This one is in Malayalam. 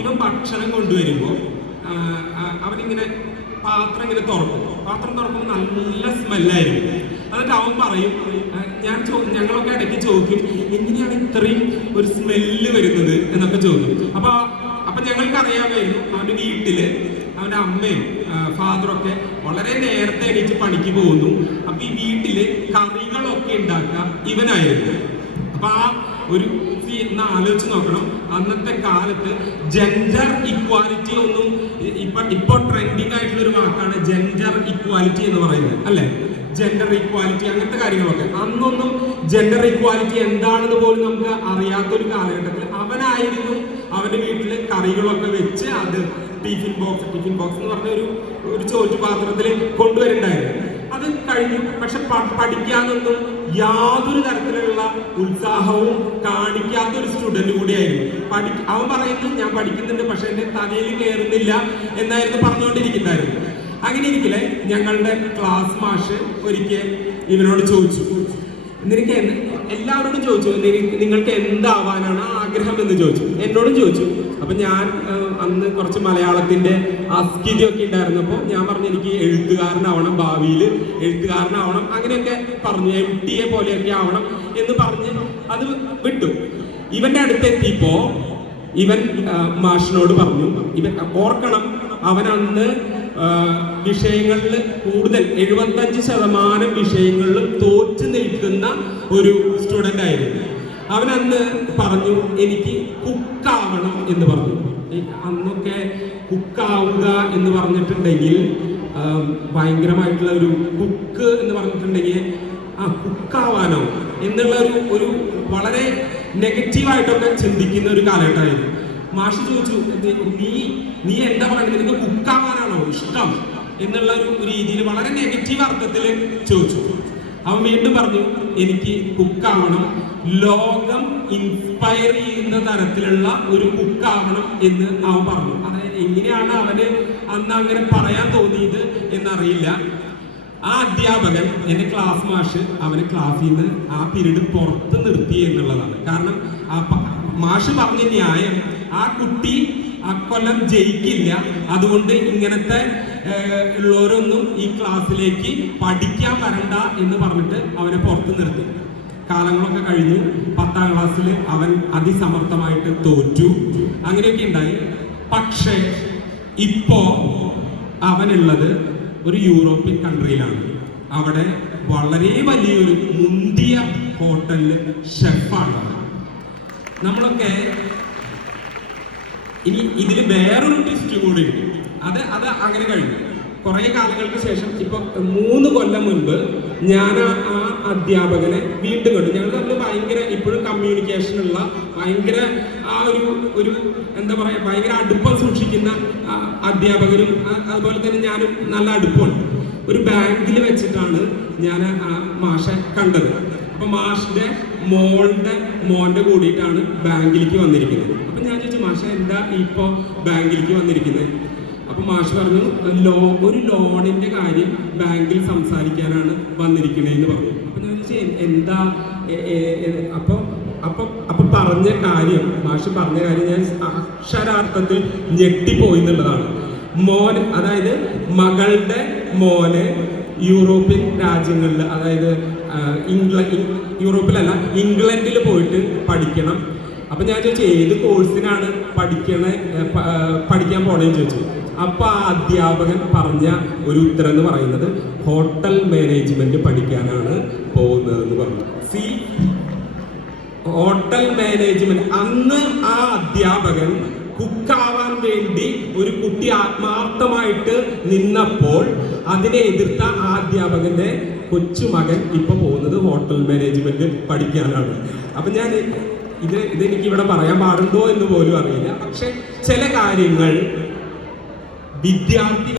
ഇവൻ ഭക്ഷണം കൊണ്ടുവരുമ്പോൾ അവനിങ്ങനെ പാത്രം ഇങ്ങനെ തുറക്കും. പാത്രം തുറക്കുമ്പോൾ നല്ല സ്മെല്ലായിരിക്കും. എന്നിട്ട് അവൻ പറയും, ഞങ്ങളൊക്കെ ഇടയ്ക്ക് ചോദിക്കും, എങ്ങനെയാണ് ഇത്രയും ഒരു സ്മെല്ല് വരുന്നത് എന്നൊക്കെ ചോദിക്കും. അപ്പൊ ഞങ്ങൾക്ക് അറിയാമായിരുന്നു അവന്റെ വീട്ടില് അവന്റെ അമ്മയും ഫാദറൊക്കെ വളരെ നേരത്തെ എണീറ്റ് പണിക്ക് പോകുന്നു. അപ്പൊ ഈ വീട്ടില് കറികളൊക്കെ ഉണ്ടാക്കുക ഇവനായിരുന്നു. അപ്പൊ ആ ഒരു ഒന്ന് ആലോചിച്ച് നോക്കണം, അന്നത്തെ കാലത്ത് ജെൻഡർ ഇക്വാലിറ്റി ഒന്നും ഇപ്പൊ ട്രെൻഡിങ് ആയിട്ടുള്ള ഒരു വാക്കാണ് ജെൻഡർ ഇക്വാലിറ്റി എന്ന് പറയുന്നത്, അല്ലെ? ജെൻഡർ ഇക്വാലിറ്റി അങ്ങനത്തെ കാര്യങ്ങളൊക്കെ. അന്നൊന്നും ജെൻഡർ ഇക്വാലിറ്റി എന്താണെന്ന് പോലും നമുക്ക് അറിയാത്തൊരു കാലഘട്ടത്തിൽ അവനായിരുന്നു അവന്റെ വീട്ടില് കറികളൊക്കെ വെച്ച് അത് ടിഫിൻ ബോക്സ് എന്ന് പറഞ്ഞ ഒരു ചോറ്റുപാത്രത്തിൽ കൊണ്ടുവരണ്ടായിരുന്നു. അത് കഴിഞ്ഞു. പക്ഷെ പഠിക്കാനൊന്നും യാതൊരു തരത്തിലുള്ള ഉത്സാഹവും കാണിക്കാത്ത ഒരു സ്റ്റുഡന്റ് കൂടിയായിരുന്നു. അവൻ പറയുന്നു, ഞാൻ പഠിക്കുന്നുണ്ട്, പക്ഷെ എന്റെ തലയിൽ കയറുന്നില്ല എന്നായിരുന്നു പറഞ്ഞുകൊണ്ടിരിക്കുന്നായിരുന്നു. അങ്ങനെ ഇരിക്കില്ലേ, ഞങ്ങളുടെ ക്ലാസ് മാഷ് ഒരിക്കൽ ഇവനോട് ചോദിച്ചു, നിനക്ക് എല്ലാവരോടും ചോദിച്ചു, നിങ്ങൾക്ക് എന്താവാനാണ് ആഗ്രഹം എന്ന് ചോദിച്ചു. എന്നോടും ചോദിച്ചു. അപ്പൊ ഞാൻ അന്ന് കുറച്ച് മലയാളത്തിന്റെ അസ്കിലൊക്കെ ഉണ്ടായിരുന്നപ്പോൾ ഞാൻ പറഞ്ഞു, എനിക്ക് എഴുത്തുകാരനാവണം, ഭാവിയിൽ എഴുത്തുകാരനാവണം, അങ്ങനെയൊക്കെ പറഞ്ഞു. MTA പോലെയൊക്കെ ആവണം എന്ന് പറഞ്ഞ് അത് വിട്ടു. ഇവന്റെ അടുത്തെത്തിയപ്പോ ഇവൻ മാഷിനോട് പറഞ്ഞു, ഇവൻ ഓർക്കണം, അവൻ അന്ന് വിഷയങ്ങളിൽ കൂടുതൽ 75% വിഷയങ്ങളിലും തോറ്റു നിൽക്കുന്ന ഒരു സ്റ്റുഡന്റ് ആയിരുന്നു. അവൻ അന്ന് പറഞ്ഞു, എനിക്ക് കുക്കാവണം എന്ന് പറഞ്ഞു. അന്നൊക്കെ കുക്കാവുക എന്ന് പറഞ്ഞിട്ടുണ്ടെങ്കിൽ ഭയങ്കരമായിട്ടുള്ള ഒരു കുക്ക് എന്ന് പറഞ്ഞിട്ടുണ്ടെങ്കിൽ കുക്കാവാനോ എന്നുള്ള ഒരു വളരെ നെഗറ്റീവായിട്ടൊക്കെ ചിന്തിക്കുന്ന ഒരു കാലഘട്ടമായിരുന്നു. മാഷ് ചോദിച്ചു, നീ എന്താ പറയുന്നത്, നിനക്ക് കുക്കാവാനാണോ ഇഷ്ടം എന്നുള്ള ഒരു രീതിയിൽ വളരെ നെഗറ്റീവ് അർത്ഥത്തിൽ ചോദിച്ചു. അവൻ വീണ്ടും പറഞ്ഞു, എനിക്ക് കുക്കാവണം, ലോകം ഇൻസ്പയർ ചെയ്യുന്ന തരത്തിലുള്ള ഒരു കുക്കാവണം എന്ന് അവൻ പറഞ്ഞു. അതായത് എങ്ങനെയാണ് അവന് അന്ന് അങ്ങനെ പറയാൻ തോന്നിയത് എന്നറിയില്ല. ആ അധ്യാപകൻ, എന്റെ ക്ലാസ് മാഷ്, അവനെ ക്ലാസ്സിൽ നിന്ന് ആ പീരീഡ് പുറത്ത് നിർത്തി എന്നുള്ളതാണ്. കാരണം മാഷ് പറഞ്ഞ ന്യായം, ആ കുട്ടി അക്കൊല്ലം ജയിക്കില്ല, അതുകൊണ്ട് ഇങ്ങനത്തെ ഉള്ളവരൊന്നും ഈ ക്ലാസ്സിലേക്ക് പഠിക്കാൻ വരണ്ട എന്ന് പറഞ്ഞിട്ട് അവനെ പുറത്ത് നിർത്തി. കാലങ്ങളൊക്കെ കഴിഞ്ഞു. 10ാം ക്ലാസ്സിൽ അവൻ അതിസമർത്ഥമായിട്ട് തോറ്റു. അങ്ങനെയൊക്കെ ഉണ്ടായി. പക്ഷേ ഇപ്പോ അവനുള്ളത് ഒരു യൂറോപ്യൻ കൺട്രിയിലാണ്. അവിടെ വളരെ വലിയൊരു മുന്തിയ ഹോട്ടലില് ഷെഫാണ്. നമ്മളൊക്കെ ഇനി ഇതിൽ വേറൊരു ട്വിസ്റ്റ് കൂടി ഉണ്ട്. അത് അങ്ങനെ കഴിഞ്ഞു. കുറെ കാലങ്ങൾക്ക് ശേഷം, ഇപ്പൊ 3 കൊല്ലം മുൻപ് ഞാൻ ആ അധ്യാപകനെ വീണ്ടും കണ്ടു. ഞങ്ങൾ തമ്മിൽ ഭയങ്കര ഇപ്പോഴും കമ്മ്യൂണിക്കേഷനുള്ള ഭയങ്കര ആ ഒരു എന്താ പറയാ, ഭയങ്കര അടുപ്പം സൂക്ഷിക്കുന്ന അധ്യാപകരും അതുപോലെ തന്നെ ഞാനും നല്ല അടുപ്പമാണ്. ഒരു ബാങ്കിൽ വെച്ചിട്ടാണ് ഞാൻ ആ മാഷെ കണ്ടത്. അപ്പൊ മാഷിന്റെ മോന്റെ കൂടിയിട്ടാണ് ബാങ്കിലേക്ക് വന്നിരിക്കുന്നത്. അപ്പൊ ഞാൻ ചോദിച്ചു, മാഷ എന്താ ഇപ്പൊ ബാങ്കിലേക്ക് വന്നിരിക്കുന്നത്? അപ്പൊ മാഷ് പറഞ്ഞു, ഒരു ലോണിന്റെ കാര്യം ബാങ്കിൽ സംസാരിക്കാനാണ് വന്നിരിക്കണേന്ന് പറഞ്ഞു. അപ്പൊ ഞാൻ ചോദിച്ചു, എന്താ? അപ്പൊ പറഞ്ഞ കാര്യം, മാഷ് പറഞ്ഞ കാര്യം ഞാൻ അക്ഷരാർത്ഥത്തിൽ ഞെട്ടിപ്പോയി എന്നുള്ളതാണ്. അതായത് മകളുടെ മോന് യൂറോപ്യൻ രാജ്യങ്ങളിൽ, അതായത് യൂറോപ്പിലല്ല, ഇംഗ്ലണ്ടിൽ പോയിട്ട് പഠിക്കണം. അപ്പൊ ഞാൻ ചോദിച്ചു, ഏത് കോഴ്സിനാണ് പഠിക്കാൻ പോണേന്ന് ചോദിച്ചു. അപ്പൊ ആ അധ്യാപകൻ പറഞ്ഞ ഒരു ഉത്തരം എന്ന് പറയുന്നത്, ഹോട്ടൽ മാനേജ്മെന്റ് പഠിക്കാനാണ് പോകുന്നതെന്ന് പറഞ്ഞു. Hotel management. അന്ന് ആ അധ്യാപകൻ കുക്കാവാൻ വേണ്ടി ഒരു കുട്ടി ആത്മാർത്ഥമായിട്ട് നിന്നപ്പോൾ അതിനെ എതിർത്ത ആ അധ്യാപകന്റെ കൊച്ചുമകൻ ഇപ്പൊ പോകുന്നത് ഹോട്ടൽ മാനേജ്മെന്റ് പഠിക്കാനാണ്. അപ്പൊ ഞാൻ ഇതെനിക്ക് ഇവിടെ പറയാൻ പാടുണ്ടോ എന്ന് പോലും അറിയില്ല. പക്ഷെ ചില കാര്യങ്ങൾ വിദ്യാർത്ഥി